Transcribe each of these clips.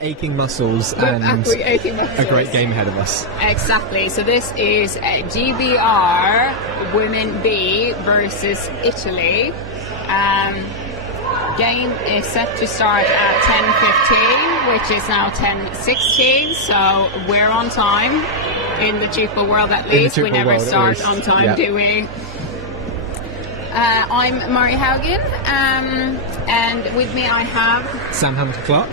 aching muscles aching muscles. A great game ahead of us. Exactly. So this is GBR Women B versus Italy. Game is set to start at 10:15, which is now 10:16. So we're on time in the Tchoukball world, at least. We never start on time, do we? I'm Murray Haugen, and with me I have Sam Hamilton-Clark.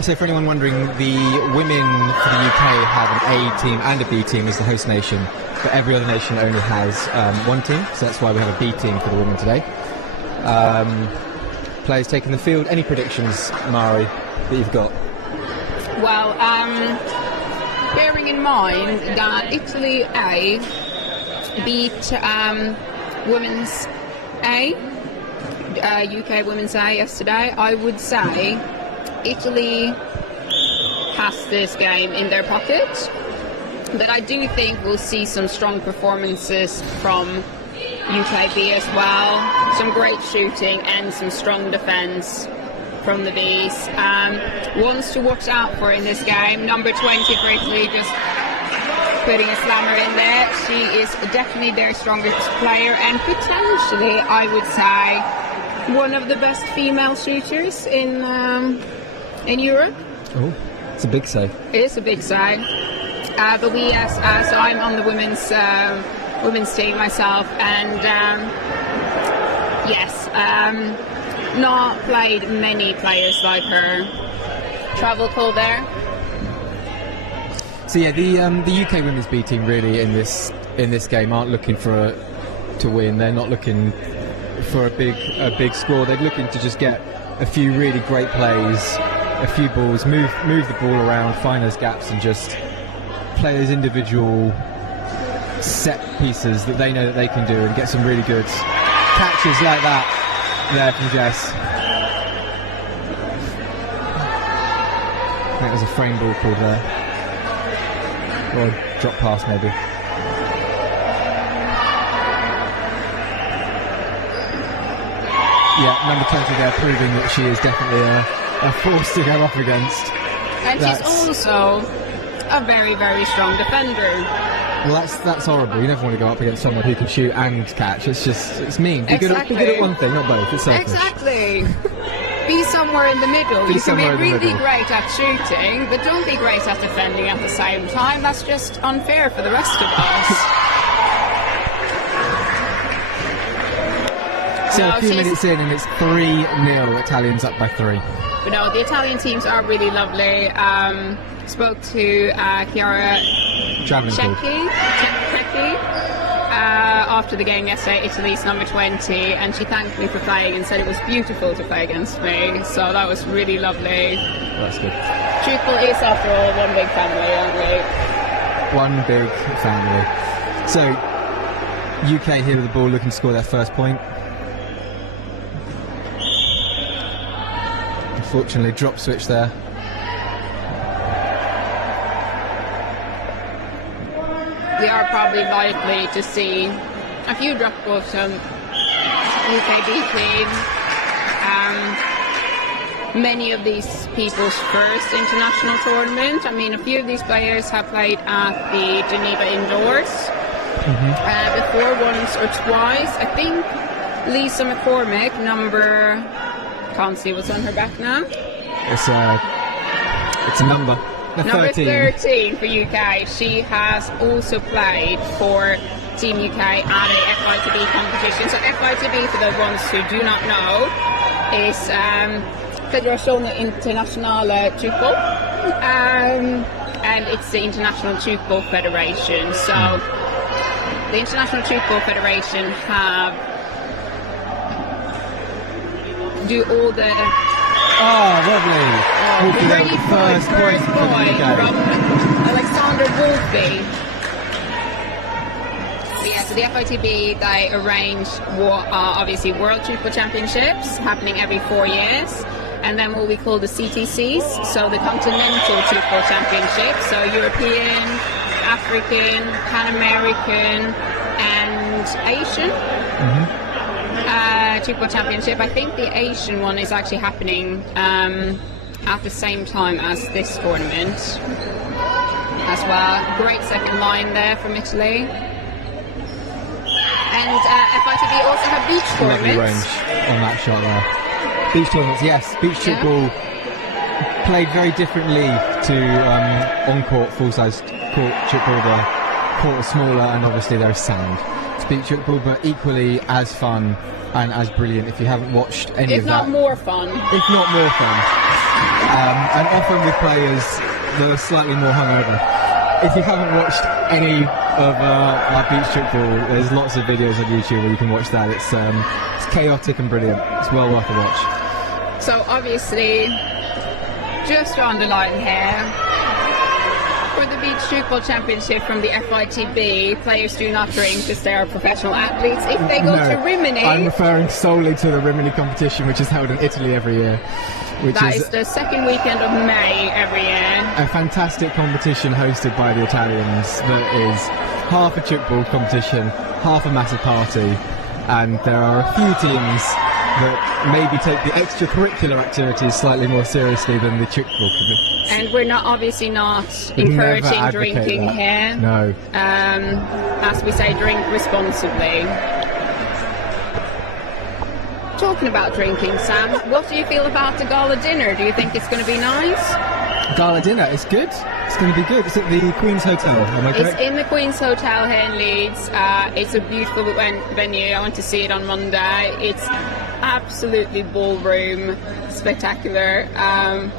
So for anyone wondering, the women for the UK have an A team and a B team as the host nation, but every other nation only has one team, so that's why we have a B team for the women today. Players taking the field. Any predictions, Mari, that you've got? Well, bearing in mind that Italy A beat Women's A, UK Women's A yesterday, I would say Italy has this game in their pocket, but I do think we'll see some strong performances from UKB as well, some great shooting and some strong defence from the Bees. Ones to watch out for in this game, number 20 for Italy, just putting a slammer in there. She is definitely their strongest player and potentially, I would say, one of the best female shooters in Europe. Oh, it's a big say. It is a big say. But we, as I'm on the women's team myself, and not played many players like her. Travel call there. So yeah, the UK women's B team really in this game aren't looking to win. They're not looking for a big score. They're looking to just get a few really great plays, a few balls, move the ball around, find those gaps, and just play those individual set pieces that they know that they can do, and get some really good catches like that there from Jess. I think there's a frame ball called there. Or a drop pass, maybe. Yeah, number 20 there, proving that she is definitely a force to go up against. And she's also a very, very strong defender. Well, that's horrible. You never want to go up against someone who can shoot and catch. It's mean. Be good at one thing, not both. It's selfish. Exactly. Be somewhere in the middle. You can be really great at shooting, but don't be great at defending at the same time. That's just unfair for the rest of us. So a few minutes in and it's 3-0. Italians up by 3. But no, the Italian teams are really lovely. Spoke to Chiara Cecchi after the game yesterday, Italy's number 20, and she thanked me for playing and said it was beautiful to play against me, so that was really lovely. That's good. Tchoukball is, after all, one big family, aren't we? One big family. So, UK here with the ball, looking to score their first point. Unfortunately, drop switch there. We are probably likely to see a few drop balls from UKB team. Many of these people's first international tournament. I mean, a few of these players have played at the Geneva Indoors before, once or twice. I think Lisa McCormick, can't see what's on her back now. It's a number. Number 13 for UK. She has also played for Team UK at a FITB competition. So FITB, for the ones who do not know, is Federazione Internazionale Tchoukball, and it's the International Tchoukball Federation. So the International Tchoukball Federation do all the... Oh, lovely. Ready for the first point from Alexander Wolfby. So the FITB, they arrange obviously World Tchoukball Championships happening every 4 years, and then what we call the CTCs, so the Continental Tchoukball Championships, so European, African, Pan American, and Asian. Tchoukball Championship. I think the Asian one is actually happening at the same time as this tournament as well. Great second line there from Italy. And FITB also have beach Lovely tournaments. range on that shot there. Beach tournaments, yes. Beach tchoukball played very differently to on-court, full-size court tchoukball. The court is smaller and obviously there is sand. It's beach tchoukball, but equally as fun and as brilliant. If you haven't watched any If of not that, more fun. if not more fun, and often with players that are slightly more hungover. If you haven't watched any of our beach tchoukball, there's lots of videos on YouTube where you can watch that. It's chaotic and brilliant. It's well worth a watch. So obviously, just on the line here, for the Beach Tchoukball Championship from the FITB, players do not drink because they are professional athletes. If they go to Rimini... I'm referring solely to the Rimini competition, which is held in Italy every year. That is the second weekend of May every year. A fantastic competition hosted by the Italians that is half a tchoukball competition, half a massive party, and there are a few teams that maybe take the extracurricular activities slightly more seriously than the tchoukball committee. And we're not obviously not We'd encouraging never advocate drinking that. here. No. As we say, drink responsibly. Talking about drinking, Sam, what do you feel about the gala dinner? Do you think it's going to be nice? Gala dinner, it's good. It's going to be good. It's at the Queen's Hotel, am I correct? It's in the Queen's Hotel here in Leeds. It's a beautiful venue. I went to see it on Monday. It's absolutely ballroom spectacular. Can't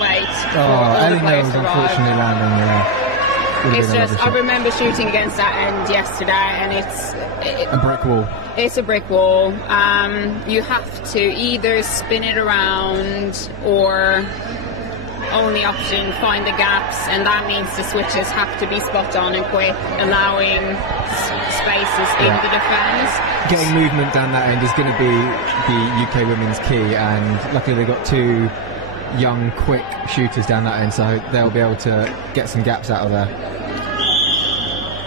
wait for all the Ellie players Mills to arrive. unfortunately landing there. It's just, I remember shooting against that end yesterday, and it's a brick wall. It's a brick wall. You have to either spin it around or only option find the gaps, and that means the switches have to be spot on and quick, allowing spaces in the defence. Getting movement down that end is going to be the UK women's key, and luckily they've got two young, quick shooters down that end, so they'll be able to get some gaps out of there.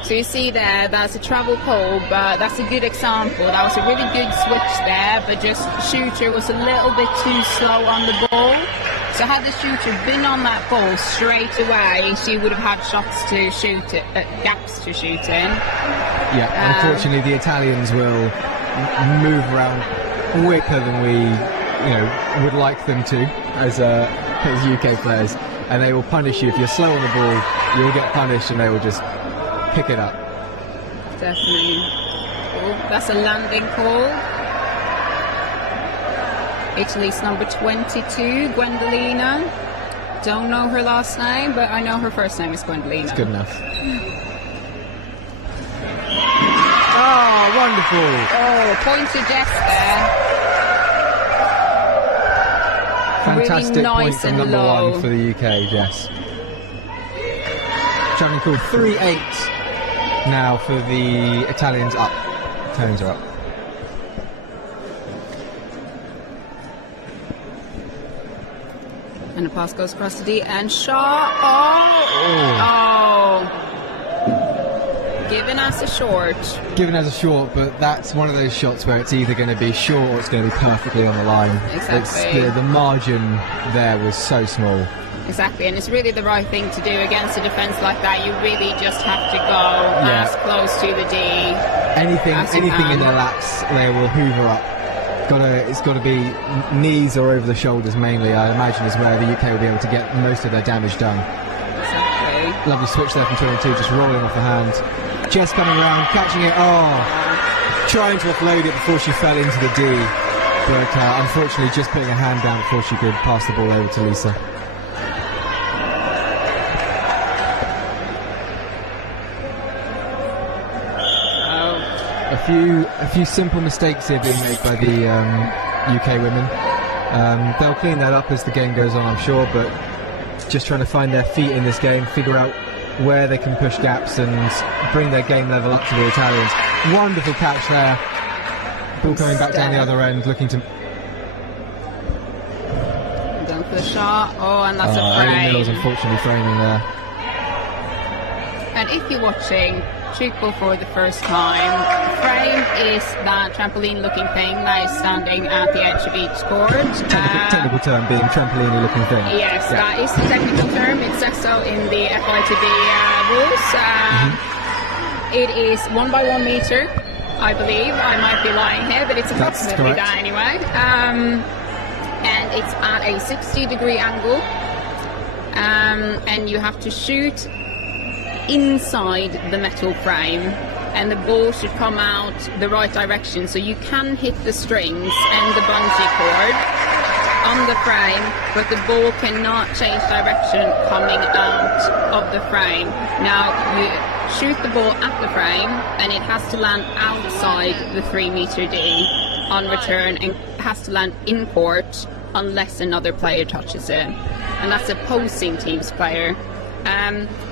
So you see there, that's a travel pole, but that's a good example. That was a really good switch there, but just shooter was a little bit too slow on the ball. So had the shooter been on that ball straight away, she would have had shots to shoot it, gaps to shoot in. Yeah, unfortunately the Italians will move around quicker than we would like them to as UK players, and they will punish you. If you're slow on the ball, you'll get punished and they will just pick it up. Definitely. Oh, that's a landing call. Italy's number 22, Gwendolina. Don't know her last name, but I know her first name is Gwendolina. It's good enough. Oh, wonderful! Oh, point to Jess there. Fantastic really nice point from and number low. 1 for the UK, Jess. Something called 3-8 now for the Italians up. Italians are up. And the pass goes across the D, and Shaw. Oh! Giving us a short. Given as a short, but that's one of those shots where it's either going to be short or it's going to be perfectly on the line. Exactly. The margin there was so small. Exactly, and it's really the right thing to do against a defence like that. You really just have to go as close to the D. Anything in their laps, they will hoover up. It's got to be knees or over the shoulders mainly, I imagine, is where the UK will be able to get most of their damage done. Exactly. Lovely switch there from 22, just rolling off the hand. Jess coming around, catching it, trying to offload it before she fell into the D, but unfortunately just putting a hand down before she could pass the ball over to Lisa. A few simple mistakes here being made by the UK women. They'll clean that up as the game goes on, I'm sure, but just trying to find their feet in this game, figure out where they can push gaps and bring their game level up to the Italians. Wonderful catch there. Ball coming back down the other end, looking to... Going for the shot. Oh, and that's a Ellie frame. Mills unfortunately framing there. And if you're watching Tchoukball for the first time. Frame is that trampoline-looking thing that is standing at the edge of each court. Technical term being trampoline-looking thing. Yes, that is the technical term. It says so in the FITB rules. It is 1 by 1 meter, I believe. I might be lying here, but it's approximately that anyway. And it's at a 60-degree angle. And you have to shoot inside the metal frame, and the ball should come out the right direction, so you can hit the strings and the bungee cord on the frame, but the ball cannot change direction coming out of the frame. Now you shoot the ball at the frame and it has to land outside the 3-meter D on return, and has to land in court unless another player touches it, and that's opposing team's player.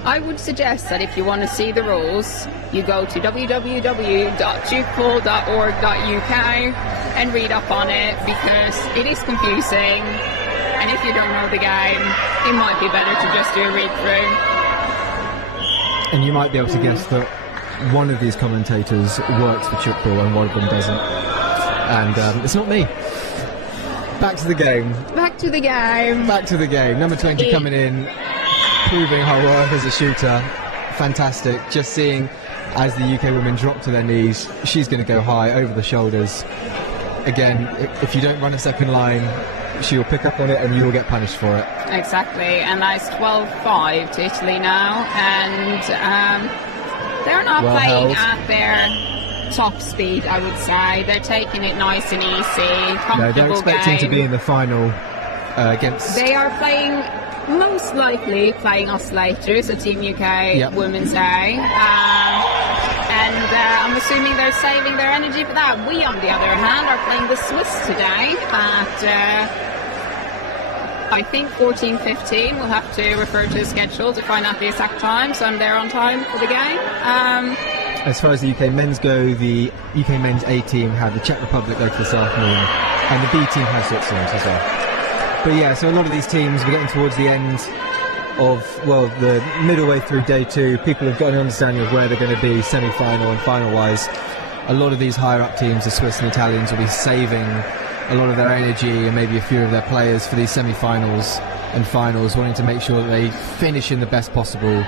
I would suggest that if you want to see the rules, you go to www.tchoukball.org.uk and read up on it, because it is confusing, and if you don't know the game, it might be better to just do a read through. And you might be able to guess that one of these commentators works for Tchoukball and one of them doesn't. And it's not me. Back to the game. Back to the game. Back to the game. Number 20 coming in, proving her worth as a shooter. Fantastic. Just seeing as the UK women drop to their knees, she's going to go high over the shoulders. Again, if you don't run a second line, she will pick up on it and you will get punished for it. Exactly, and that's 12-5 to Italy now, and they're not playing at their top speed, I would say. They're taking it nice and easy, comfortable. No, they're expecting to be in the final against... They are playing, most likely playing us later, so Team UK Women's A. And I'm assuming they're saving their energy for that. We, on the other hand, are playing the Swiss today at, I think, 14:15. We'll have to refer to the schedule to find out the exact time, so I'm there on time for the game. As far as the UK men's go, the UK men's A team have the Czech Republic later this afternoon, and the B team has Switzerland as well. But yeah, so a lot of these teams, we're getting towards the end of, well, the middle way through day 2. People have got an understanding of where they're going to be semi-final and final-wise. A lot of these higher-up teams, the Swiss and Italians, will be saving a lot of their energy and maybe a few of their players for these semi-finals and finals, wanting to make sure that they finish in the best possible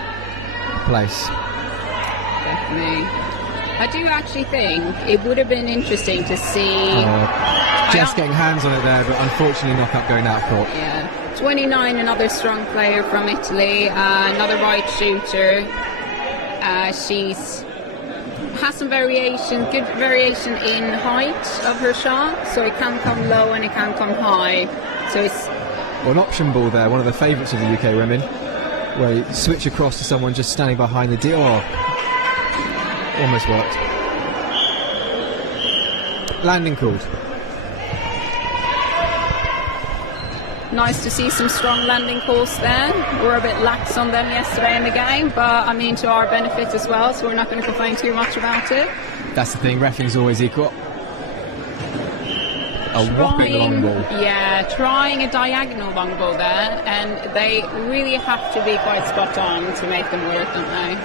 place. Definitely. I do actually think it would have been interesting to see... Just getting hands on it there, but unfortunately knock-up going out of court. Yeah. 29, another strong player from Italy, another right shooter. She's has some variation, good variation in height of her shot, so it can come low and it can come high. So it's... Well, an option ball there, one of the favourites of the UK women, where you switch across to someone just standing behind the D. Oh, almost worked. Landing called. Nice to see some strong landing calls there. We're a bit lax on them yesterday in the game, but I mean to our benefit as well, so we're not going to complain too much about it. That's the thing, reffing's always equal. Whopping long ball. Yeah, trying a diagonal long ball there, and they really have to be quite spot on to make them work, don't they?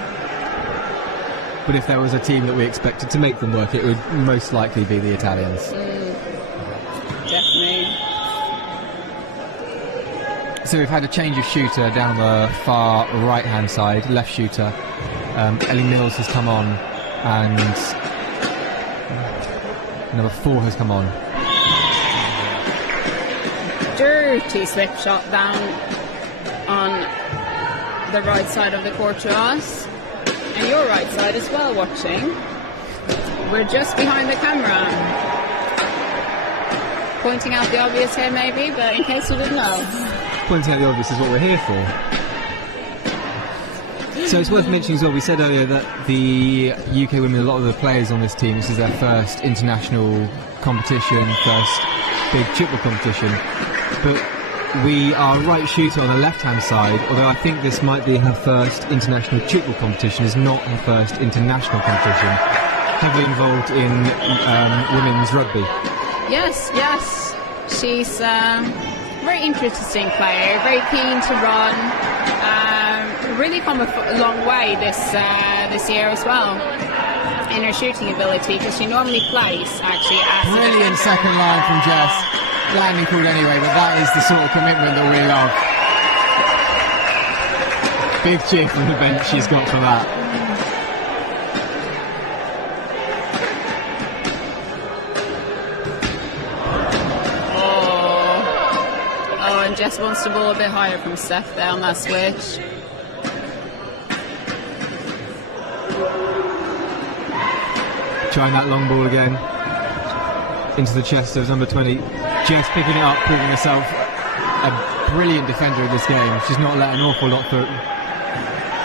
But if there was a team that we expected to make them work, it would most likely be the Italians. Definitely. So we've had a change of shooter down the far right-hand side, left shooter. Ellie Mills has come on, and number 4 has come on. Dirty slip shot down on the right side of the court to us. And your right side as well, watching. We're just behind the camera. Pointing out the obvious here maybe, but in case you didn't know. Pointing out the obvious is what we're here for. So it's worth mentioning as well, we said earlier that the UK women, a lot of the players on this team, this is their first international competition, first big Tchoukball competition. But we are right shooter on the left-hand side, although I think this might be her first international Tchoukball competition, is not her first international competition. Heavily involved in women's rugby. Yes. She's a very interesting player, very keen to run. Really come a long way this this year as well in her shooting ability, because she normally plays actually as a Brilliant defender. second line from Jess. Landing called anyway, but that is the sort of commitment that we love. Big cheer from the bench she's got for that. Oh, and Jess wants the ball a bit higher from Steph there on that switch. Trying that long ball again. Into the chest of number 20. Jess picking it up, proving herself a brilliant defender of this game. She's not let an awful lot for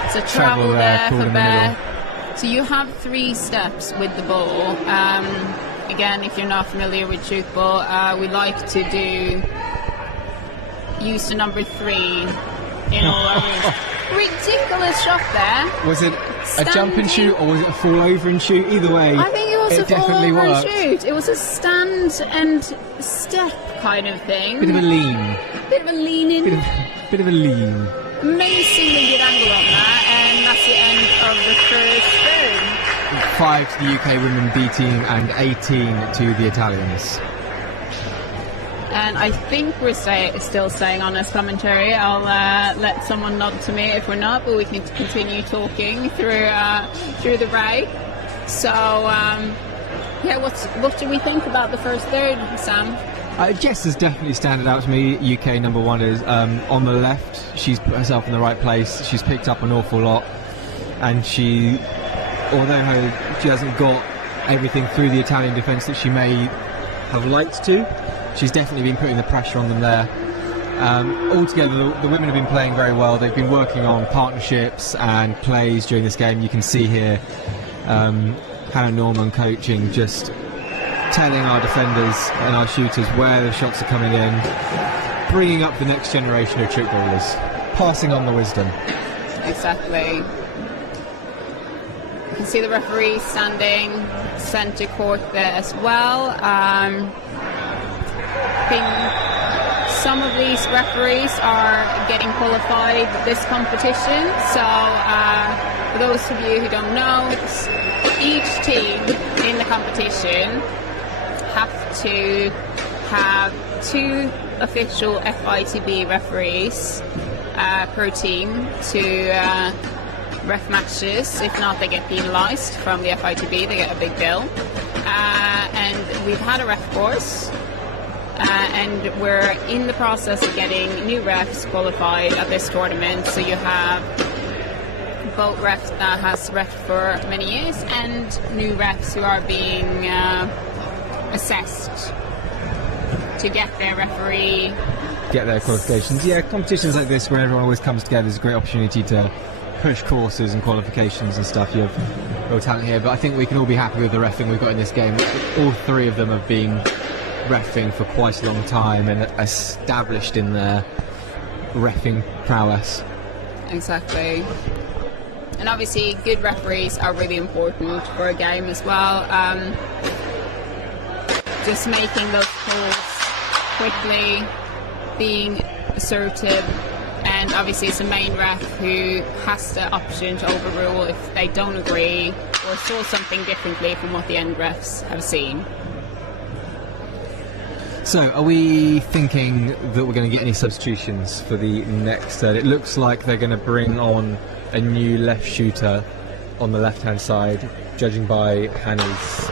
It's a travel there called for in the middle. Beth. So you have 3 steps with the ball. Again, if you're not familiar with Tchoukball, we like to use the number 3 in all our moves. Ridiculous shot there. Was it a jump and shoot, or was it a fall over and shoot? Either way, I think it was a fall definitely over and worked. shoot. It was a stand and step kind of thing. Bit of a lean. Bit of a lean in. Bit of a lean. Amazingly good angle on that, and that's the end of the first third. 5 to the UK women B team and 18 to the Italians. And I think we're still staying on as commentary. I'll let someone nod to me if we're not, but we can continue talking through the break. So, yeah, what do we think about the first third, Sam? Jess has definitely standed out to me. UK number 1 is on the left. She's put herself in the right place. She's picked up an awful lot, and although she hasn't got everything through the Italian defence that she may have liked to, she's definitely been putting the pressure on them there. Altogether, the women have been playing very well. They've been working on partnerships and plays during this game. You can see here Hannah Norman coaching, just telling our defenders and our shooters where the shots are coming in, bringing up the next generation of Tchoukballers, passing on the wisdom. Exactly. You can see the referee standing centre court there as well. I think some of these referees are getting qualified this competition. So for those of you who don't know, each team in the competition have to have 2 official FITB referees per team to ref matches. If not, they get penalised from the FITB. They get a big bill. And we've had a ref course, and we're in the process of getting new refs qualified at this tournament. So you have both refs that has ref for many years and new refs who are being assessed to get their referee. Get their qualifications. Yeah, competitions like this where everyone always comes together is a great opportunity to push courses and qualifications and stuff. You have real talent here, but I think we can all be happy with the reffing we've got in this game. All 3 of them have been reffing for quite a long time and established in their reffing prowess. Exactly. And obviously good referees are really important for a game as well. Just making those calls quickly, being assertive, and obviously it's the main ref who has the option to overrule if they don't agree or saw something differently from what the end refs have seen. So, are we thinking that we're going to get any substitutions for the next third? It looks like they're going to bring on a new left shooter on the left-hand side, judging by Hannah's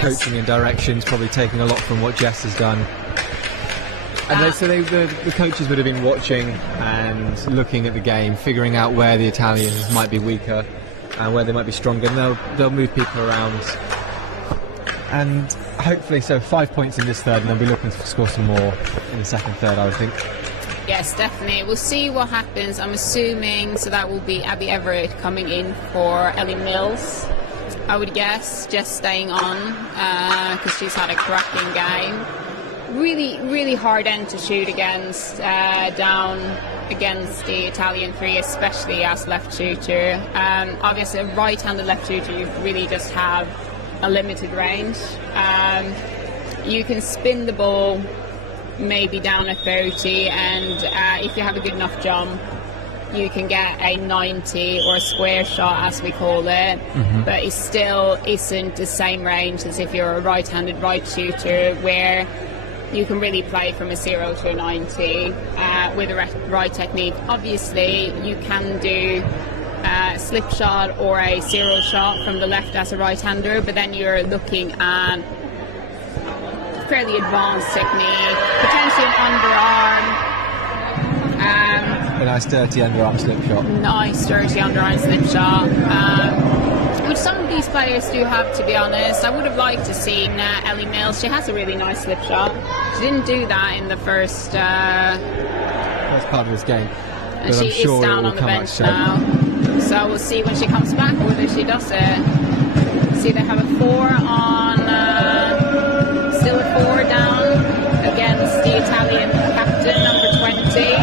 coaching and directions, probably taking a lot from what Jess has done. And the coaches would have been watching and looking at the game, figuring out where the Italians might be weaker and where they might be stronger, and they'll move people around. And hopefully, so 5 points in this third, and they'll be looking to score some more in the second third, I would think. Yes, definitely. We'll see what happens. I'm assuming, so that will be Abby Everett coming in for Ellie Mills, I would guess, just staying on because she's had a cracking game. Really, really hard end to shoot against, down against the Italian 3, especially as left shooter. Obviously, a right-handed left shooter, you really just have a limited range. You can spin the ball maybe down at 30, and if you have a good enough jump, you can get a 90 or a square shot, as we call it, but it still isn't the same range as if you're a right-handed right shooter, where you can really play from a 0 to a 90 with the right technique. Obviously, you can do a slip shot or a 0 shot from the left as a right-hander, but then you're looking at fairly advanced technique, potentially an underarm. A nice dirty underarm slip shot. Nice dirty underarm slip shot. Which some of these players do have, to be honest. I would have liked to see Ellie Mills. She has a really nice slip shot. She didn't do that in the first part of this game. And she is down on the bench now. So we'll see when she comes back whether she does it. See, they have a 4 on, still a 4 down against the Italian captain, number 20.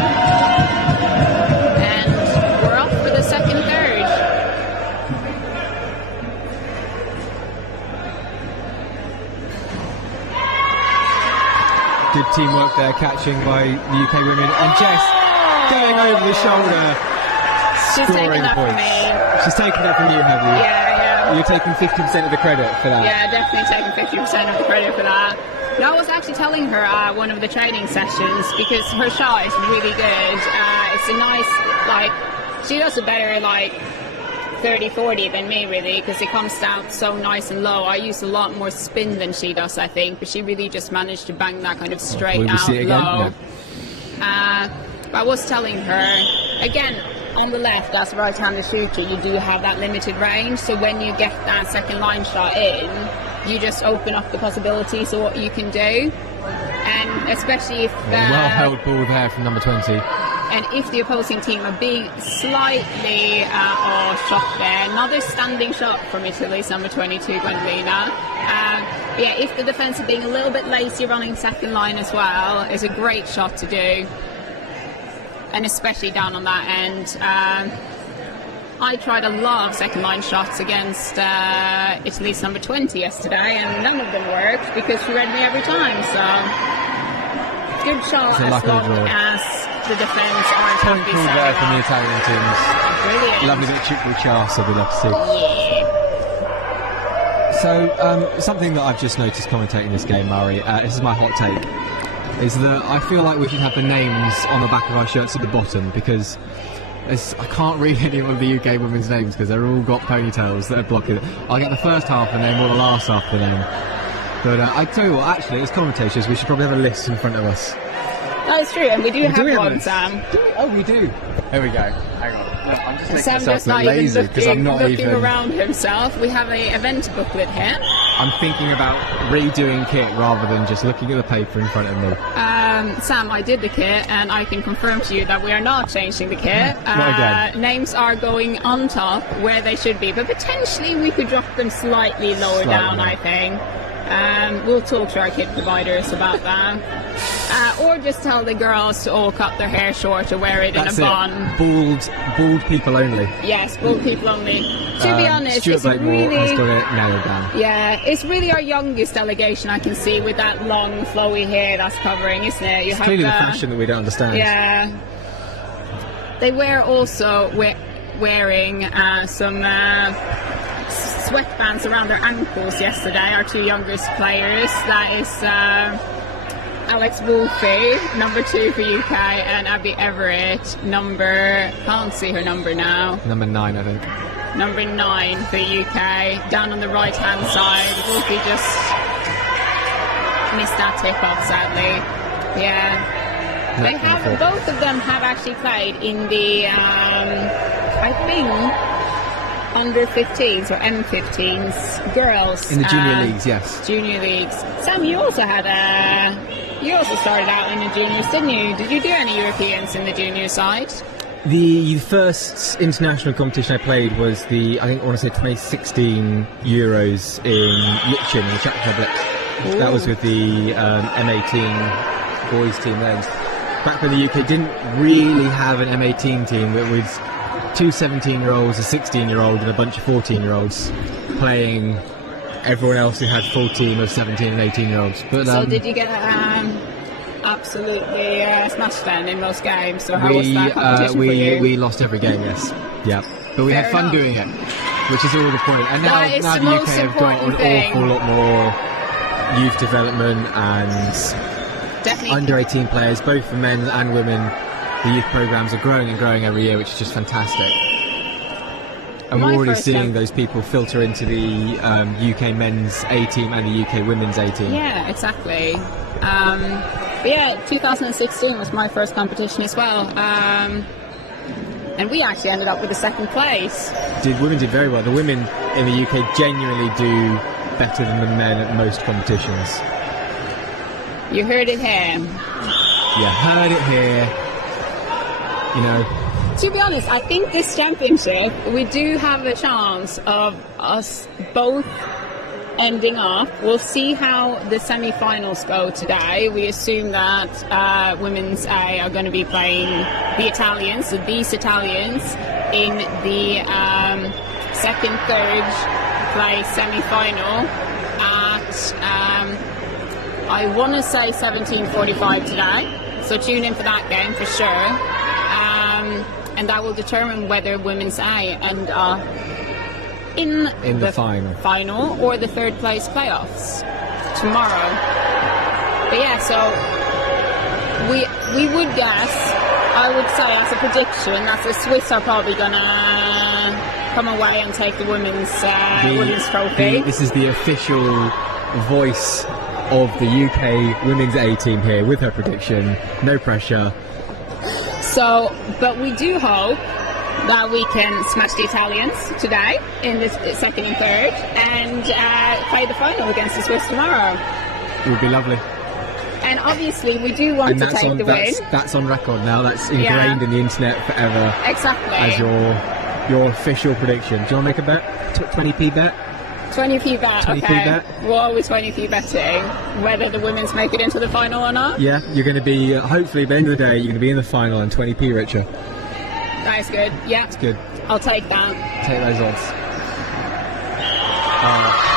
And we're off for the second third. Good teamwork there, catching by the UK women. And Jess going over the shoulder. She's taking that from me. She's taken that from you, have you? Yeah. You're taking 50% of the credit for that. Yeah, definitely taking 50% of the credit for that. No, I was actually telling her one of the training sessions, because her shot is really good. It's a nice, she does a better 30-40 than me, really, because it comes down so nice and low. I use a lot more spin than she does, I think, but she really just managed to bang that kind of straight out low. No. But I was telling her, again, on the left, as a right-handed shooter, you do have that limited range, so when you get that second line shot in, you just open up the possibilities of what you can do. And especially if well held ball there from number 20. And if the opposing team are being slightly shot there, another standing shot from Italy's number 22, Gwendolina. If the defence are being a little bit lazy running second line as well, is a great shot to do. And especially down on that end. I tried a lot of second line shots against Italy's number 20 yesterday, and none of them worked because she read me every time. So, good shot as long as the defence aren't happy. Point there from the Italian teams. Brilliant. Lovely bit of Tchoukball chance, I'd love to see. Yeah. So, something that I've just noticed commentating this game, Murray, this is my hot take, is that I feel like we should have the names on the back of our shirts at the bottom, because I can't read any of the UK women's names because they're all got ponytails that are blocking it. I'll get the first half of the name or the last half of the name. But I tell you what, actually, as commentators, we should probably have a list in front of us. That's true, and we do have one, Sam. Oh, we do. Here we go. Hang on. I'm just Sam just not lazy even because I'm not looking around himself. We have an event booklet here. I'm thinking about redoing kit rather than just looking at the paper in front of me. Sam, I did the kit, and I can confirm to you that we are not changing the kit. Not again. Names are going on top where they should be, but potentially we could drop them slightly lower down, I think. We'll talk to our kit providers about that. Or just tell the girls to all cut their hair short or wear it in a bun. Bald people only. Yes, bald people only. To be honest, Stuart it's Blakemore really... has got it nailed down. Yeah, it's really our youngest delegation, I can see, with that long, flowy hair that's covering, isn't it? It's clearly the fashion that we don't understand. Yeah. They were also wearing some sweatbands around their ankles yesterday, our two youngest players. That is Alex Wolfe, number 2 for UK, and Abby Everett, can't see her number now. Number 9, I think. Number 9 for UK, down on the right hand side. Wolfe just missed that tip off, sadly. Yeah. Both of them have actually played in the, I think, under 15s or M15s girls in the junior leagues. Yes, junior leagues. Sam, you also started out in the juniors, didn't you? Did you do any Europeans in the junior side? The first international competition I played was I want to say 2016 Euros in Lichtenstein in the Czech Republic. That was with the M18 boys team then. Back when the UK didn't really have an M18 team, that was 2 17-year-olds, a 16-year-old, and a bunch of 14-year-olds playing everyone else who had full team of 17 and 18-year-olds. But so did you get absolutely smashed them in those games. So how was that competition for you? We lost every game, yes. Yeah. But we had fun doing it, which is all the point. And now the UK have got an awful lot more youth development and definitely under 18 players, both for men and women. The youth programs are growing and growing every year, which is just fantastic. And we're already seeing those people filter into the UK men's A team and the UK women's A team. Yeah, exactly. But yeah, 2016 was my first competition as well. And we actually ended up with the second place. Women did very well. The women in the UK genuinely do better than the men at most competitions. You heard it here. You heard it here. You know. To be honest, I think this championship, we do have a chance of us both ending up. We'll see how the semi-finals go today. We assume that women's A are going to be playing the Italians, so these Italians, in the second, third place semi-final at, I want to say 17:45 today. So tune in for that game for sure. And that will determine whether women's A end up in the final or the third place playoffs tomorrow. But yeah, so we would guess, I would say as a prediction, that the Swiss are probably gonna come away and take the women's trophy. This is the official voice of the UK women's A team here with her prediction. No pressure. So, but we do hope that we can smash the Italians today in the second and third and play the final against the Swiss tomorrow. It would be lovely. And obviously we do want to take the win. That's on record now. That's ingrained in the internet forever. Exactly. As your official prediction. Do you want to make a bet? 20p bet? 20p bet, 20p okay. Bet. We're always 20p betting whether the women's make it into the final or not. Yeah, you're going to be, hopefully at the end of the day, you're going to be in the final and 20p richer. That is good, yeah. It's good. I'll take that. Take those odds.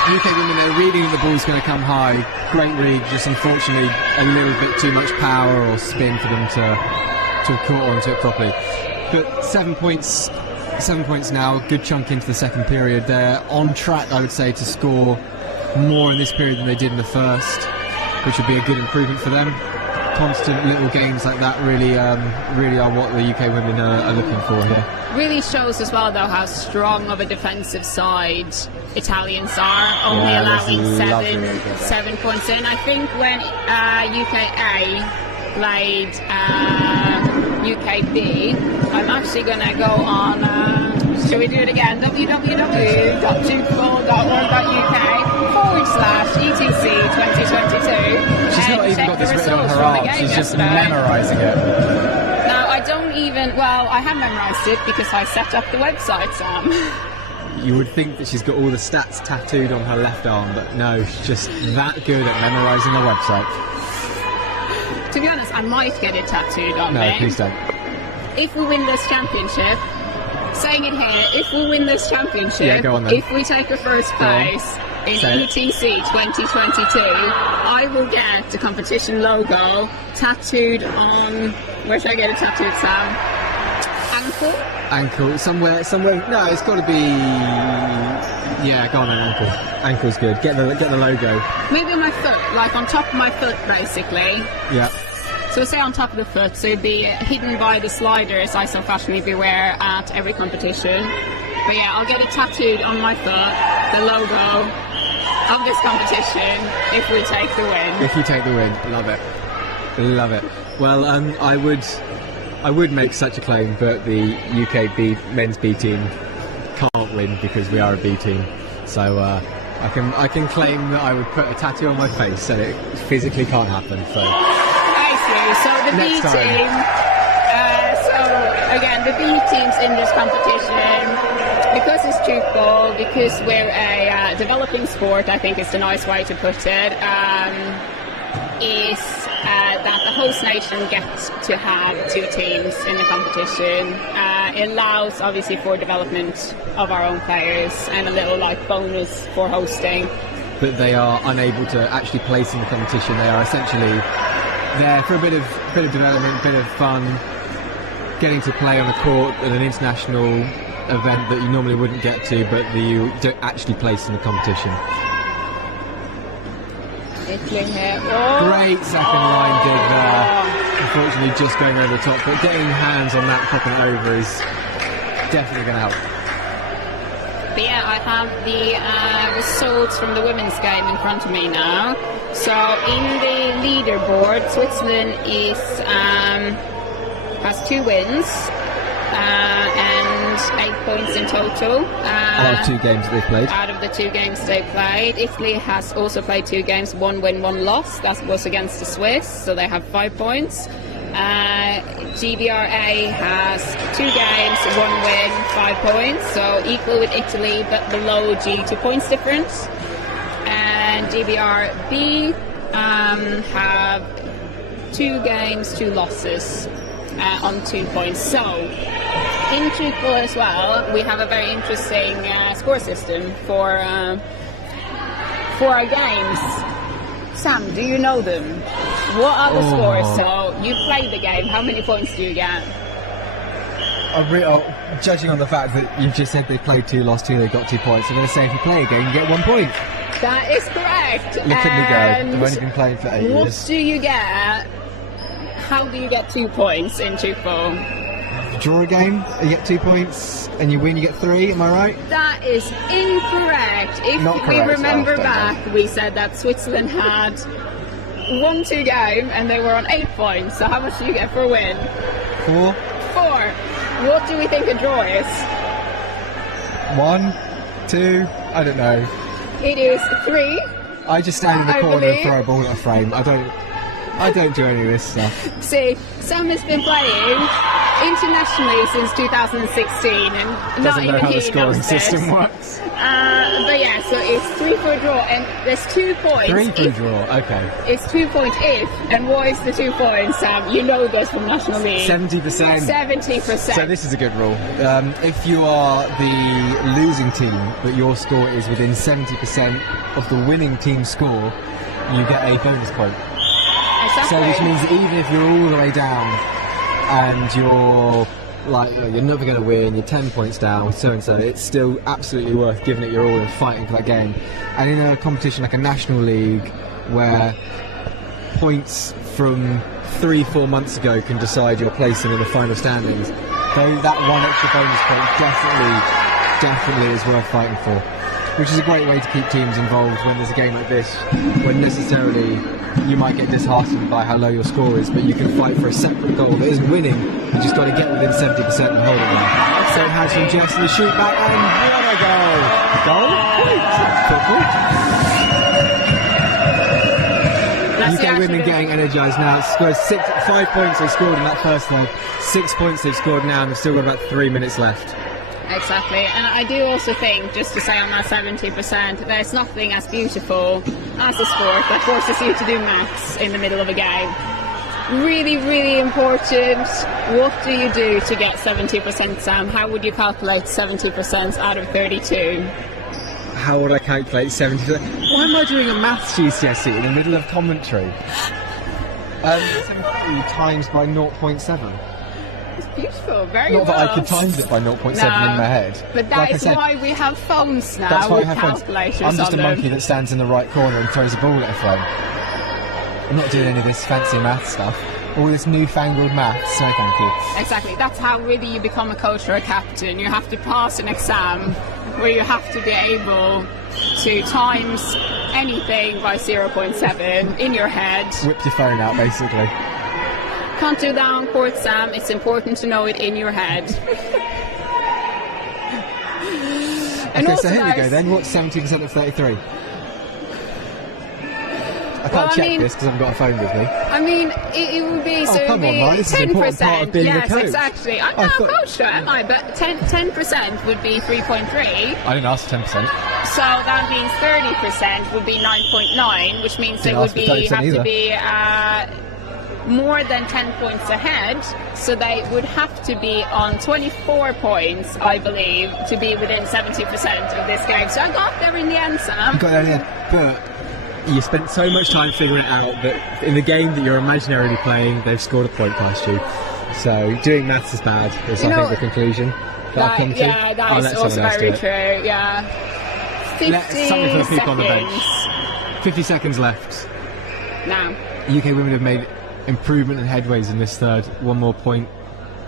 UK women, they're reading that the ball's going to come high. Great read, just unfortunately a little bit too much power or spin for them to have caught onto it properly. But 7 points now, good chunk into the second period. They're on track, I would say, to score more in this period than they did in the first, which would be a good improvement for them. Constant little games like that really are what the UK women are looking for here. Really shows as well, though, how strong of a defensive side Italians are, only allowing 7 points in. I think when UKA played UK B, I'm actually going to go on, shall we do it again, www.tchoukball.org.uk/ETC2022. She's not even got this written on her arm, she's just memorising it. Now, I don't even, I have memorised it because I set up the website, Sam. You would think that she's got all the stats tattooed on her left arm, but no, she's just that good at memorising a website. To be honest, I might get it tattooed on me. No, please don't. If we win this championship, saying it here, if we win this championship, go on then. If we take the first place in ETC2022, I will get the competition logo tattooed on, where should I get it tattooed, Sam? Ankle, somewhere. No, it's got to be. Yeah, go on, ankle. Ankle's good. Get the logo. Maybe on my foot, like on top of my foot, basically. Yeah. So say on top of the foot, so it'd be hidden by the sliders I so fashionably wear at every competition. But yeah, I'll get it tattooed on my foot, the logo of this competition, if we take the win. If you take the win, love it. Love it. Well, I would make such a claim, but the UK men's B team can't win because we are a B team. So I can claim that I would put a tattoo on my face, and it physically can't happen. So. So the B team, so again, the B teams in this competition, because it's Tchoukball, because we're a developing sport, I think is the nice way to put it, is that the host nation gets to have two teams in the competition. It allows, obviously, for development of our own players and a little bonus for hosting. But they are unable to actually place in the competition. They are essentially there for a bit of development, bit of fun, getting to play on a court at an international event that you normally wouldn't get to, but that you don't actually place in the competition. Great second line dig there. Unfortunately, just going over the top, but getting hands on that, popping it over is definitely going to help. But yeah, I have the results from the women's game in front of me now. So in the leaderboard, Switzerland has 2 wins and 8 points in total. Out of 2 games that they've played. Out of the 2 games they played. Italy has also played 2 games, 1 win, 1 loss. That was against the Swiss, so they have 5 points. GBR A has 2 games, 1 win, 5 points, so equal with Italy, but below G2 points difference. And GBR B have 2 games, 2 losses on 2 points. So in Tchoukball as well, we have a very interesting score system for our games. Sam, do you know them? What are the scores? So you play the game, how many points do you get? Judging on the fact that you've just said they played 2, lost 2, they got 2 points, I'm going to say if you play a game, you get 1 point. That is correct. Look at me go. I've only been playing for 8 years. What do you get? How do you get 2 points in Tchoukball? Draw a game, you get 2 points, and you win, you get 3, am I right? That is incorrect. If we remember back, we said that Switzerland had won 2 games and they were on 8 points. So how much do you get for a win? 4. 4. What do we think a draw is? 1, 2, I don't know. It is 3. I just stand in the corner and throw a ball at a frame. I don't do any of this stuff. See, Sam has been playing internationally since 2016 and doesn't not know even how the he scoring knows system this. works. But yeah, so it's 3 for a draw and there's 2 points. 3 for a draw, okay. It's 2 points if, and what is the 2 points, Sam? You know this from National League. 70%. 70%. So this is a good rule. If you are the losing team, but your score is within 70% of the winning team's score, you get a bonus point. Exactly. So which means that even if you're all the way down and you're never going to win, you're 10 points down, so and so, it's still absolutely worth giving it your all and fighting for that game. And in a competition like a national league where points from 3-4 months ago can decide your placing in the final standings, though that 1 extra bonus point definitely is worth fighting for. Which is a great way to keep teams involved when there's a game like this, when necessarily you might get disheartened by how low your score is, but you can fight for a separate goal that isn't winning. You just got to get within 70% and hold it there. So it has from Jess in the shoot back, and what a goal! Goal? UK women getting energised now. It's scored 5 points they scored in that first leg, 6 points they've scored now, and they've still got about 3 minutes left. Exactly, and I do also think, just to say on that 70%, there's nothing as beautiful as a sport that forces you to do maths in the middle of a game. Really, really important. What do you do to get 70%, Sam? How would you calculate 70% out of 32? How would I calculate 70%? Why am I doing a maths GCSE in the middle of commentary? 70 times by 0.7. It's beautiful, very Not well. that I could times it by 0.7 in my head. But that is why we have phones now. That's why with I have calculators phones. I'm just a on monkey them. that stands in the right corner and throws a ball at a frame. I'm not doing any of this fancy math stuff. All this newfangled maths, no thank you. Exactly, that's how really you become a coach or a captain. You have to pass an exam where you have to be able to times anything by 0.7 in your head. Whip your phone out, basically. Can't do that on court, Sam. It's important to know it in your head. Okay, so here we go then. What's 70% of 33? I can't check this because I've got a phone with me. I mean, it would be, so come it on, would be this is an important part of being a yes, coach. Exactly. I'm not a coach, though, am I? But 10% would be 3.3. I didn't ask for 10%. So that means 30% would be 9.9, which means they would have to be more than 10 points ahead. So they would have to be on 24 points, I believe, to be within 70% of this game. So I got there in the end, Sam. You got there in the end, but you spent so much time figuring it out that in the game that you're imaginarily playing, they've scored a point past you. So doing maths is bad, is I think the conclusion that I've come to. Yeah, that is also very true, yeah. 50 something for the people seconds. on the bench. 50 seconds left. Now. UK women have made improvement and headways in this third. One more point,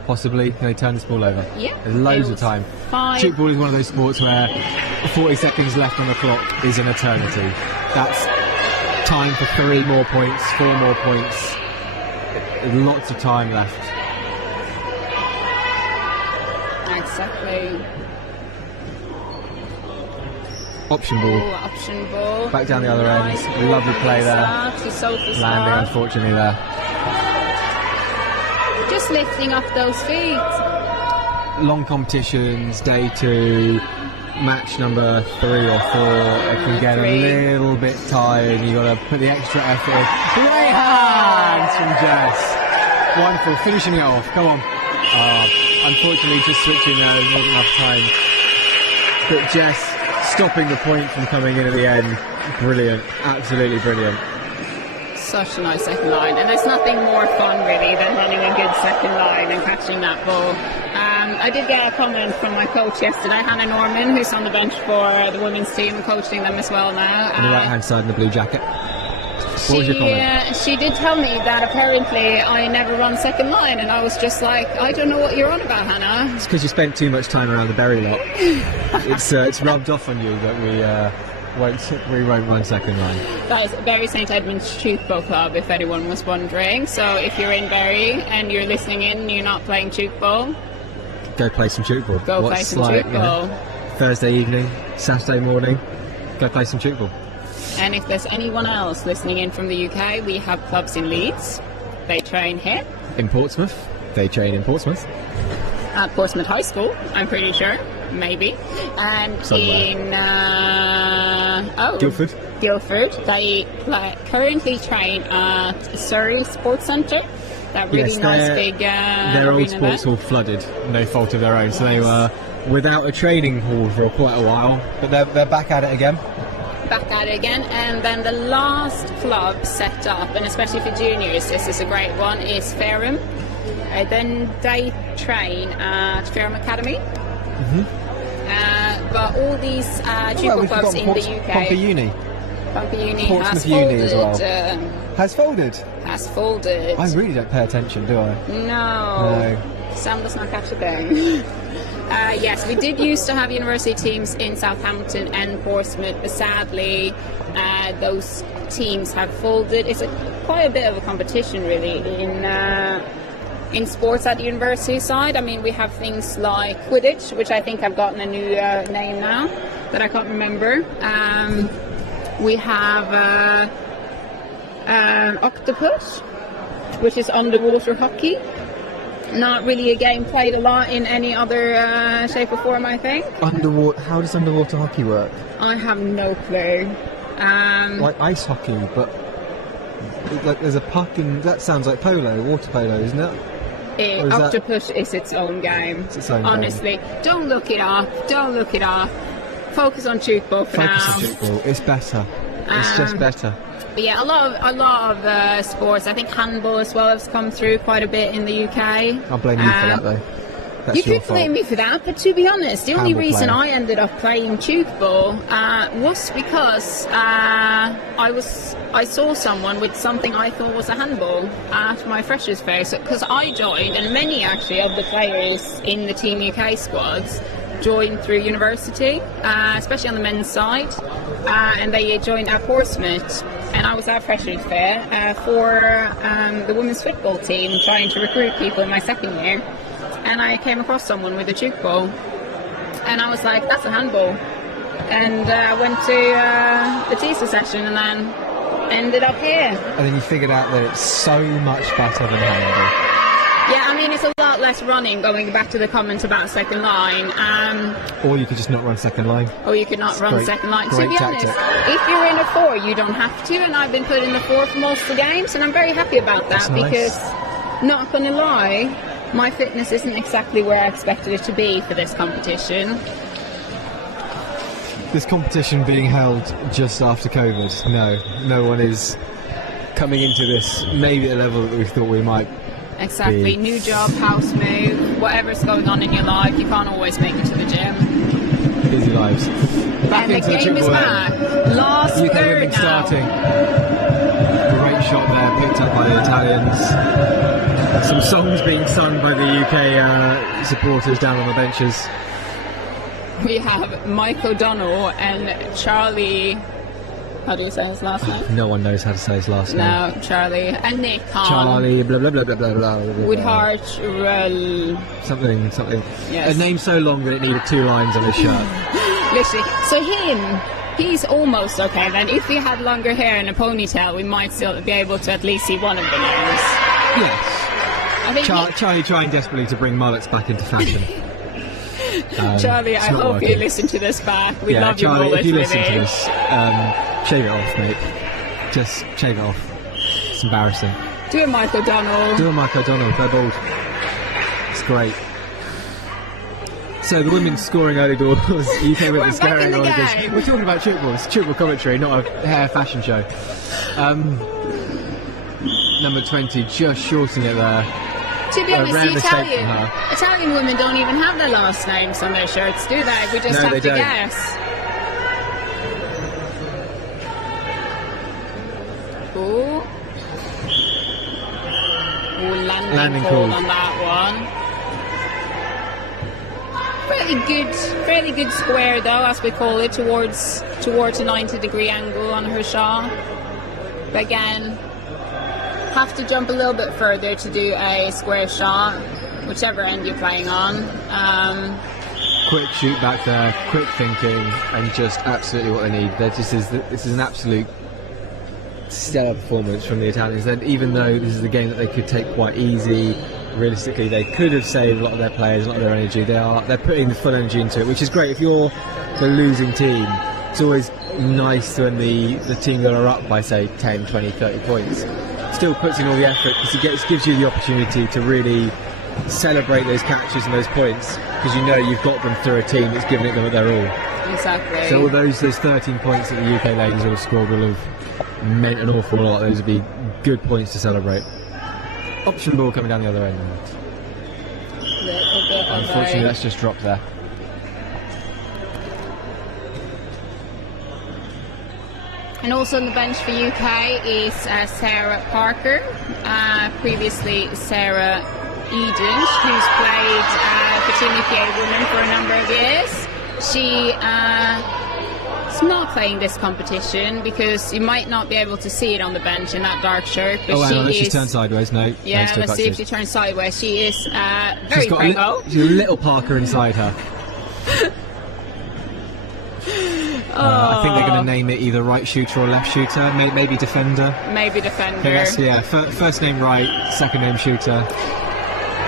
possibly. Can they turn this ball over? Yeah. There's loads of time. Tchoukball is one of those sports where 40 seconds left on the clock is an eternity. That's time for 3 more points, 4 more points. Lots of time left. Exactly. Option ball. Ooh, option ball. Back down the other nice. end. Lovely play there. Landing, unfortunately, there. Just lifting up those feet. Long competitions, day 2, match number 3 or 4. It can get a little bit tired. You've got to put the extra effort in. Great hands from Jess. Wonderful, finishing it off. Come on. Unfortunately, just switching there, there's not enough time. But Jess stopping the point from coming in at the end. Brilliant, absolutely brilliant. Such a nice second line, and there's nothing more fun really than running a good second line and catching that ball. I did get a comment from my coach yesterday, Hannah Norman, who's on the bench for the women's team and coaching them as well now. On the right hand side in the blue jacket. What was your comment? She did tell me that apparently I never run second line, and I was just like, I don't know what you're on about, Hannah. It's because you spent too much time around the Berry lot. It's rubbed off on you that we won't run second line. That is Bury St Edmunds Tchoukball Club, if anyone was wondering. So if you're in Bury and you're listening in and you're not playing Tchoukball, go play some Tchoukball. Go play some Tchoukball. Thursday evening, Saturday morning, go play some Tchoukball. And if there's anyone else listening in from the UK, we have clubs in Leeds. They train here. In Portsmouth. They train in Portsmouth. At Portsmouth High School, I'm pretty sure. Maybe. And somewhere. In Guildford. They currently train at Surrey Sports Centre. That really nice big their old sports hall flooded, no fault of their own. So they were without a training hall for quite a while. But they're back at it again. And then the last club set up, and especially for juniors, this is a great one, is Fareham. Then they train at Fareham Academy. But all these Tchoukball clubs in the UK. Pompey Uni. Portsmouth Uni as well. Has folded. I really don't pay attention, do I? No. Sam does not catch a thing. Yes, we did used to have university teams in Southampton and Portsmouth, but sadly those teams have folded. It's quite a bit of a competition really in sports at the university side. I mean, we have things like Quidditch, which I think have gotten a new name now that I can't remember. We have Octopus, which is underwater hockey. Not really a game played a lot in any other shape or form, I think. How does underwater hockey work? I have no clue. Like ice hockey, but there's a puck, and that sounds like water polo, isn't it? Octopus is its own game. It's its own Honestly, don't look it up. Focus on Tchoukball for now. Focus on Tchoukball. It's better. It's just better. But yeah, a lot of sports. I think handball as well has come through quite a bit in the UK. I'll blame you for that though. That's you could blame me for that, but to be honest, the only reason player. I ended up playing Tchoukball was because I saw someone with something I thought was a handball at my freshers' fair. Because I joined, and many actually of the players in the Team UK squads joined through university, especially on the men's side, and they joined at Portsmouth. And I was at Freshers' Fair for the women's football team, trying to recruit people in my second year. And I came across someone with a Tchoukball, and I was like, "That's a handball." And went to the teaser session, and then ended up here. And then you figured out that it's so much better than handball. Yeah, I mean, it's a lot less running, going back to the comments about second line. Or you could just not run second line. Or you could not run second line. To be honest, tactic. if you're in a 4, you don't have to, and I've been put in the 4 for most of the games, and I'm very happy about that. That's because, nice. Not going to lie, my fitness isn't exactly where I expected it to be for this competition. this competition being held just after COVID. No one is coming into this maybe at a level that we thought we might. Exactly. Be. New job, house move, whatever's going on in your life, you can't always make it to the gym. Busy lives. Back And the into game is back. Last UK third women now. starting. Great shot there, picked up by the Italians. Some songs being sung by the UK supporters down on the benches. We have Mike O'Donnell and Charlie. How do you say his last name? No one knows how to say his last name. No, Charlie. And Nick Hahn. Charlie, blah blah blah blah blah blah. With heart, Something. Yes. A name so long that it needed 2 lines on his shirt. Literally. So he's almost okay. Then if he had longer hair and a ponytail, we might still be able to at least see one of the names. Yes. I think Charlie trying desperately to bring mullets back into fashion. Charlie, I hope working. you listen to this back. We love Charlie, your mullet, if you listen really. to this, shave it off, mate. Just shave it off. It's embarrassing. Do a Mike O'Donnell. Do a Mike O'Donnell, they're bald. It's great. So the women scoring early doors, UK women scoring early doors. We're talking about Tchoukball. It's Tchoukball commentary, not a hair fashion show. Number 20, just shorting it there. To be honest, rare the mistake from her. Italian women don't even have their last names on their shirts, do they? We just No, have they to don't. guess. Ooh. Ooh, landing call call. on that one. Fairly good square though, as we call it, towards a 90-degree angle on her shot. But again, have to jump a little bit further to do a square shot, whichever end you're playing on. Quick shoot back there, quick thinking, and just absolutely what they need. This is an absolute stellar performance from the Italians. And even though this is a game that they could take quite easy, realistically they could have saved a lot of their players, a lot of their energy. They're putting the full energy into it, which is great. If you're the losing team, it's always nice when the team that are up by say 10, 20, 30 points still puts in all the effort, because it gives you the opportunity to really celebrate those catches and those points, because you know you've got them through a team that's giving it them their all. Exactly. So all those 13 points that the UK ladies all scored will have meant an awful lot. Those would be good points to celebrate. Option ball coming down the other end. Unfortunately, that's just dropped there. And also on the bench for UK is Sarah Parker, previously Sarah Eden, who's played for Team EPA Women for a number of years. She is not playing this competition because you might not be able to see it on the bench in that dark shirt. But Oh, hang on, let's is, just turn sideways. No. Yeah, let's see if she turns sideways. She is very prego. She's a little Parker inside her. I think they're going to name it either right shooter or left shooter, maybe defender. Maybe defender. Yeah, first name right, second name shooter.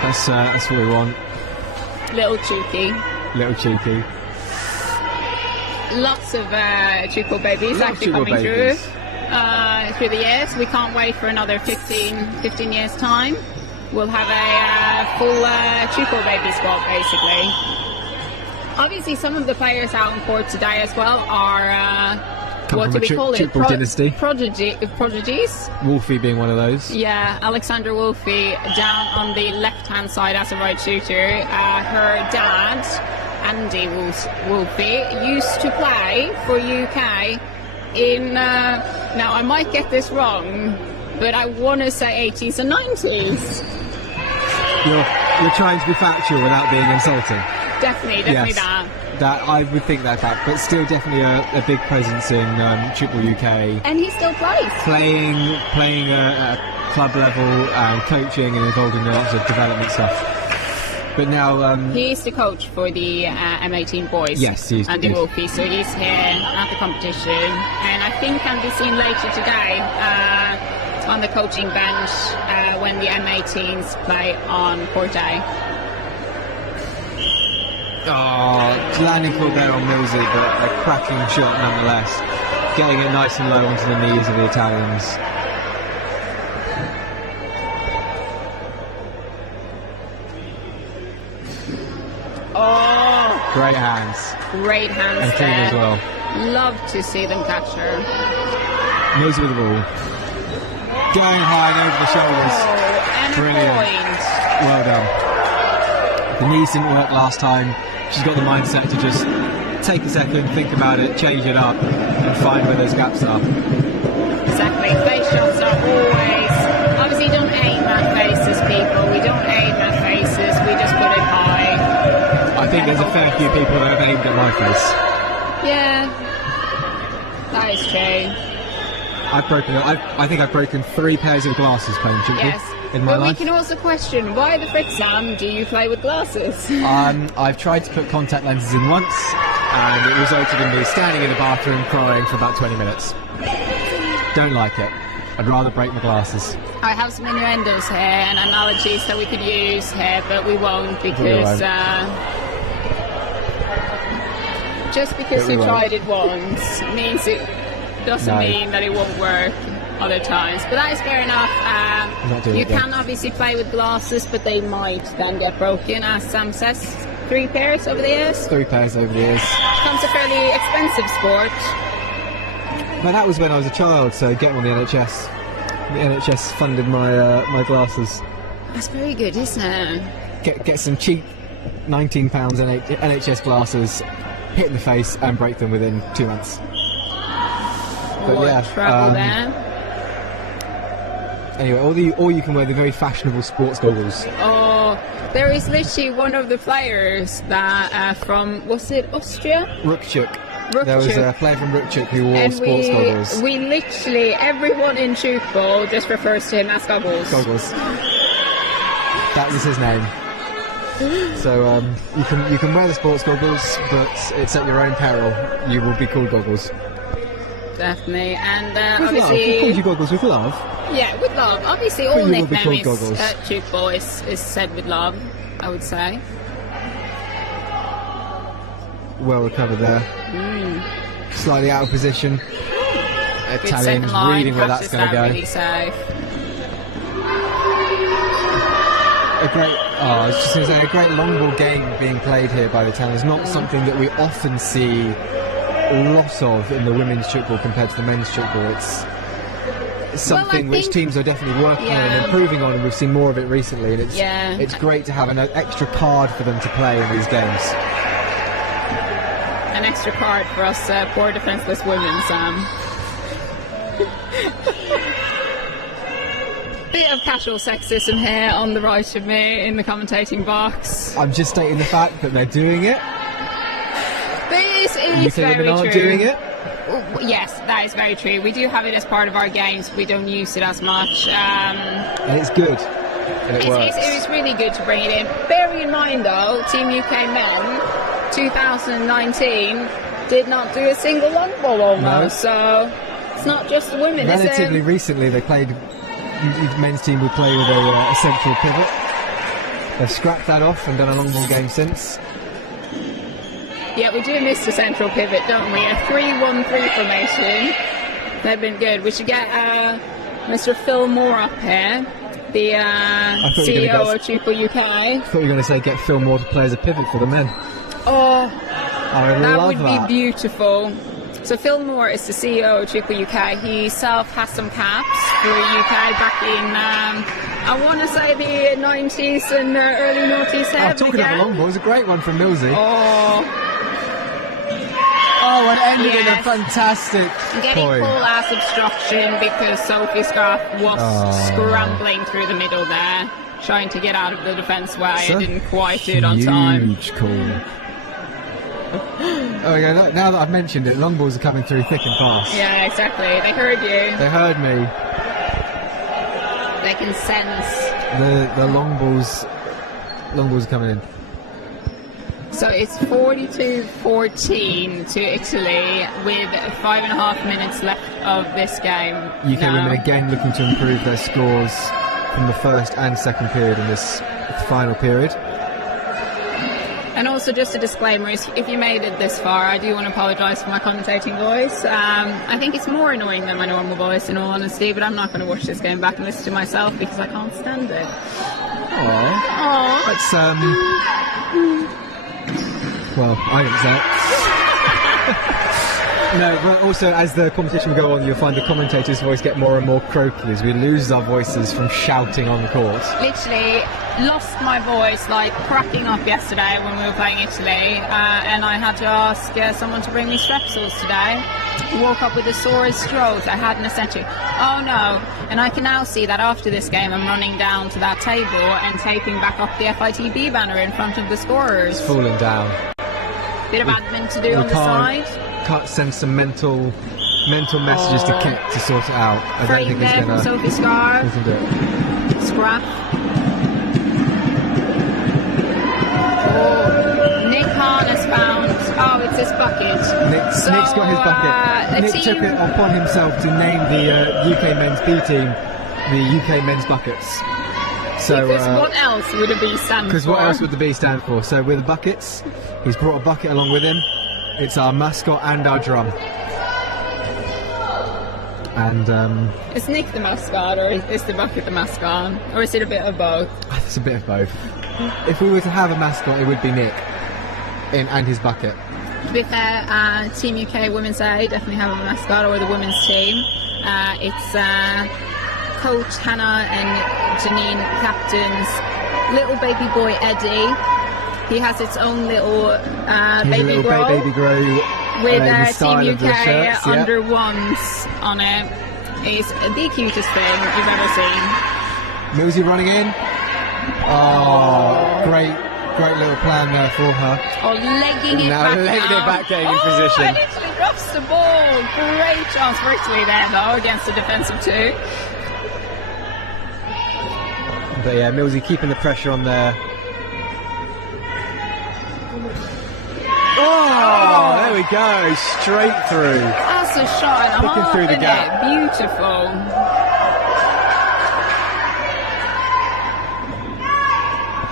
That's what we want. Little cheeky. Little cheeky. Lots of Tchoukball babies actually coming through the years. We can't wait for another 15 years time. We'll have a full Tchoukball baby squad basically. Obviously, some of the players out on court today as well are what do we call it? Tchoukball dynasty. Prodigies. Wolfie being one of those. Yeah, Alexandra Wolfie down on the left-hand side as a right shooter. Her dad, Andy Wolfie, used to play for UK in. Now I might get this wrong, but I want to say 80s and 90s. You're trying to be factual without being insulting. Definitely Yes. that. I would think that fact, but still definitely a big presence in Tchoukball UK. And he still plays. Playing at club level, coaching and involved in lots of development stuff. But now He used to coach for the M18 boys. Yes, he used to. Andy Wolfie, so he's here at the competition, and I think can be seen later today on the coaching bench when the M18s play on court A. Oh, landing call there on Millsy, but a cracking shot nonetheless. Getting it nice and low onto the knees of the Italians. Oh, Great hands. great hands And clean there. as well. Love to see them catch her. Moves with the ball. Going high and over the shoulders. And Brilliant. a point. Well done. The knees didn't work last time. She's got the mindset to just take a second, think about it, change it up, and find where those gaps are. Exactly. Face shots are always... Obviously, don't aim at faces, people. We don't aim at faces. We just put it high. I think there's a fair few people that have aimed at my face. Yeah. That is true. I think I've broken 3 pairs of glasses playing Tchoukball Yes. in my But life. we can also question, why the frick, Sam, do you play with glasses? I've tried to put contact lenses in once, and it resulted in me standing in the bathroom crying for about 20 minutes. Don't like it. I'd rather break my glasses. I have some innuendos here and analogies that we could use here, but we won't because just because we tried it once means it doesn't mean that it won't work other times. But that is fair enough. You can obviously play with glasses, but they might then get broken, as Sam says. 3 pairs over the years? 3 pairs over the years. Becomes a fairly expensive sport. But that was when I was a child, so getting on the NHS. The NHS funded my my glasses. That's very good, isn't it? Get some cheap £19 NHS glasses, hit in the face, and break them within 2 months. But what trouble there. Anyway, or you can wear the very fashionable sports goggles. Oh, there is literally one of the players that from, was it Austria? Rukchuk. There was a player from Rukchuk who wore sports goggles. We literally, everyone in Tchoukball just refers to him as Goggles. Goggles. That was his name. So you can wear the sports goggles, but it's at your own peril. You will be called Goggles. Definitely, and With obviously... love. We called you Goggles with love. Yeah, with love. Obviously, all you will be nicknames called Goggles. at Tchoukball is said with love, I would say. Well recovered there. Slightly out of position. Good Italians second line, reading where that's going to go. Really safe. I was just going to say, a great long ball game being played here by the Italians. Not something that we often see lots of in the women's Tchoukball compared to the men's Tchoukball. It's something which teams are definitely working on and improving on, and we've seen more of it recently. And it's great to have an extra card for them to play in these games. An extra card for us poor defenceless women, Sam. Bit of casual sexism here on the right of me in the commentating box. I'm just stating the fact that they're doing it. This is very true. Aren't doing it? Yes, that is very true. We do have it as part of our games. We don't use it as much. And it's good. And it works. It is really good to bring it in. Bearing in mind, though, Team UK Men 2019 did not do a single long ball almost. So it's not just the women. Relatively recently, they played. The men's team would play with a central pivot. They've scrapped that off and done a long ball game since. Yeah, we do miss the central pivot, don't we? A 3-1-3 formation. They've been good. We should get Mr. Phil Moore up here, the CEO of Tchoukball UK. I thought you were going to say get Phil Moore to play as a pivot for the men. Oh, that would be beautiful. So Phil Moore is the CEO of Tchoukball UK. He himself has some caps for UK back in, I want to say the 90s and early noughties. Talking about the long ball, it was a great one from Millsy. Oh, and ended in a fantastic getting point. full ass obstruction because Sophie Scarf was scrambling through the middle there, trying to get out of the defence way and didn't quite do it on time. Huge call. Oh yeah, now that I've mentioned it, long balls are coming through thick and fast. Yeah, exactly. They heard you. They heard me. They can sense. The long balls are coming in. So it's 42-14 to Italy with 5.5 minutes left of this game. UK women again looking to improve their scores from the first and second period in this final period. And also just a disclaimer, if you made it this far, I do want to apologise for my commentating voice. I think it's more annoying than my normal voice in all honesty, but I'm not going to watch this game back and listen to myself because I can't stand it. Aww. That's well, I didn't say it. No, but also as the competition will go on, you'll find the commentator's voice get more and more croaky as we lose our voices from shouting on the court. Literally lost my voice like cracking up yesterday when we were playing Italy, and I had to ask someone to bring me Strepsils today. Woke up with the sorest throat I had in a century. Oh no. And I can now see that after this game I'm running down to that table and taping back up the FITB banner in front of the scorers. It's falling down. Bit of admin to do on the side. Can't send some mental messages to Kit to sort it out. I don't think he's going to. Sophie Scar. Scrap. Oh, Nick Hahn has found. Oh, it's his bucket. Nick's got his bucket. Nick took it upon himself to name the UK men's B team the UK men's buckets. So, because what else would a B stand for? Because what else would the B stand for? So with the buckets, he's brought a bucket along with him. It's our mascot and our drum. And is Nick the mascot, or is the bucket the mascot, or is it a bit of both? It's a bit of both. If we were to have a mascot, it would be Nick and his bucket. To be fair, Team UK Women's A definitely have a mascot, or the women's team. It's Coach Hannah and Janine Captain's little baby boy Eddie. He has its own little baby grow with Team UK under ones on it. He's the cutest thing you've ever seen. Millsy running in. Oh, great little plan there for her. Oh, legging it back, getting in position. And Italy drops the ball. Great chance for Italy there, though, against the defensive two. But yeah, Millsy keeping the pressure on there. Oh, there we go, straight through. That's a shot and a half, through the gap. Beautiful.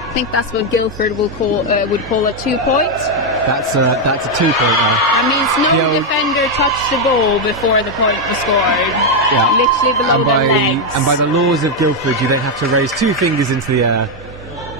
I think that's what Guildford would call a 2-point. That's a 2-point now. That means no defender touched the ball before the point was scored. Yeah. Literally below their legs. And by the laws of Guildford, you then have to raise 2 fingers into the air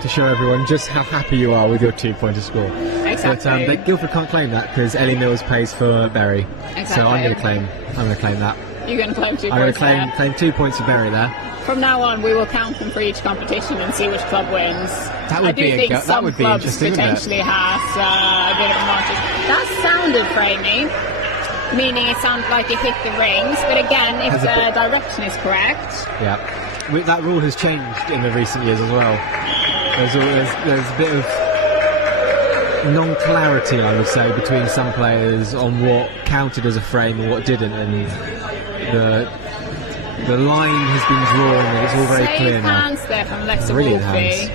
to show everyone just how happy you are with your 2-pointer score. Exactly. But Guildford can't claim that because Ellie Mills pays for Berry. Exactly. So I'm going to claim that. You're going to claim 2 points. I'm going to claim 2 points for Berry there. From now on, we will count them for each competition and see which club wins. That would be interesting. Some clubs potentially has a bit of a margin. That sounded framey, meaning it sounded like it hit the rings. But again, if the direction is correct. Yeah, that rule has changed in the recent years as well. There's a bit of non-clarity, I would say, between some players on what counted as a frame and what didn't, and the line has been drawn and it's all very clear now. Hands there from Lexa Brilliant Wolfe. hands.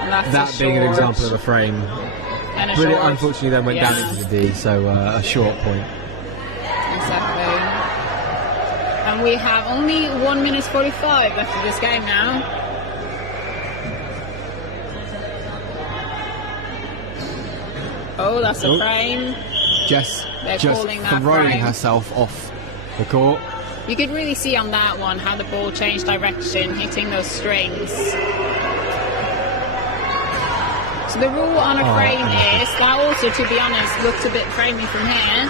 And that's that being an example of a frame. And a Brilliant, short. unfortunately then went down into the D, so a short point. Exactly. And we have only 1 minute 45 left of this game now. Oh, that's a frame. Just calling that throwing frame. herself off the court. You could really see on that one how the ball changed direction, hitting those strings. So the rule on a frame is that also, to be honest, looks a bit framey from here.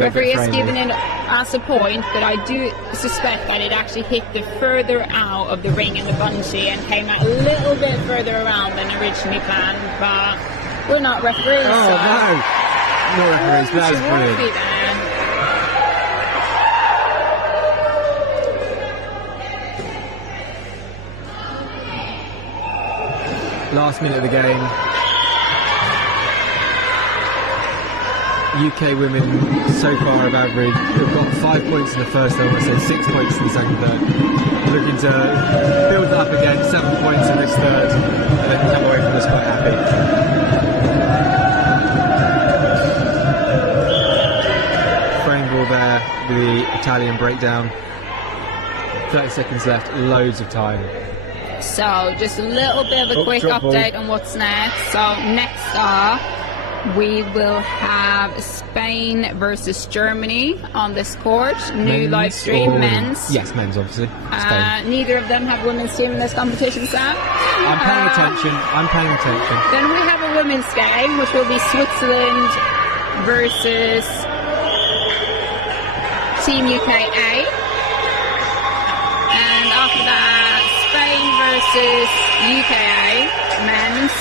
Referee has given it as a point, but I do suspect that it actually hit the further out of the ring in the bungee and came out a little bit further around than originally planned. But we're not referees. Oh no! No referees. That is brilliant. Last minute of the game. UK women so far have averaged. We've got 5 points in the first. I want to say 6 points in the second third. Looking to build it up again. 7 points in this third, and then come away from this quite happy. Frame ball there with the Italian breakdown. 30 seconds left. Loads of time. So, just a little bit of a quick update on what's next. So, next up, we will have Spain versus Germany on this court. New live stream, men's. Yes, men's, obviously. Neither of them have women's team in this competition, Sam. I'm paying attention. Then we have a women's game, which will be Switzerland versus Team UKA. And after that, Spain versus UKA men's,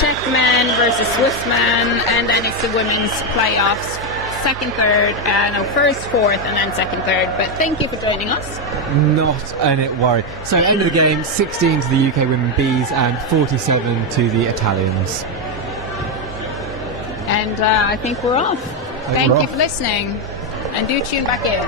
Czech men versus Swiss men, and then it's the women's playoffs, first, fourth, and then second, third. But thank you for joining us. Not a worry. So end of the game, 16 to the UK women Bs and 47 to the Italians. And I think we're off. Thank you for listening, and do tune back in.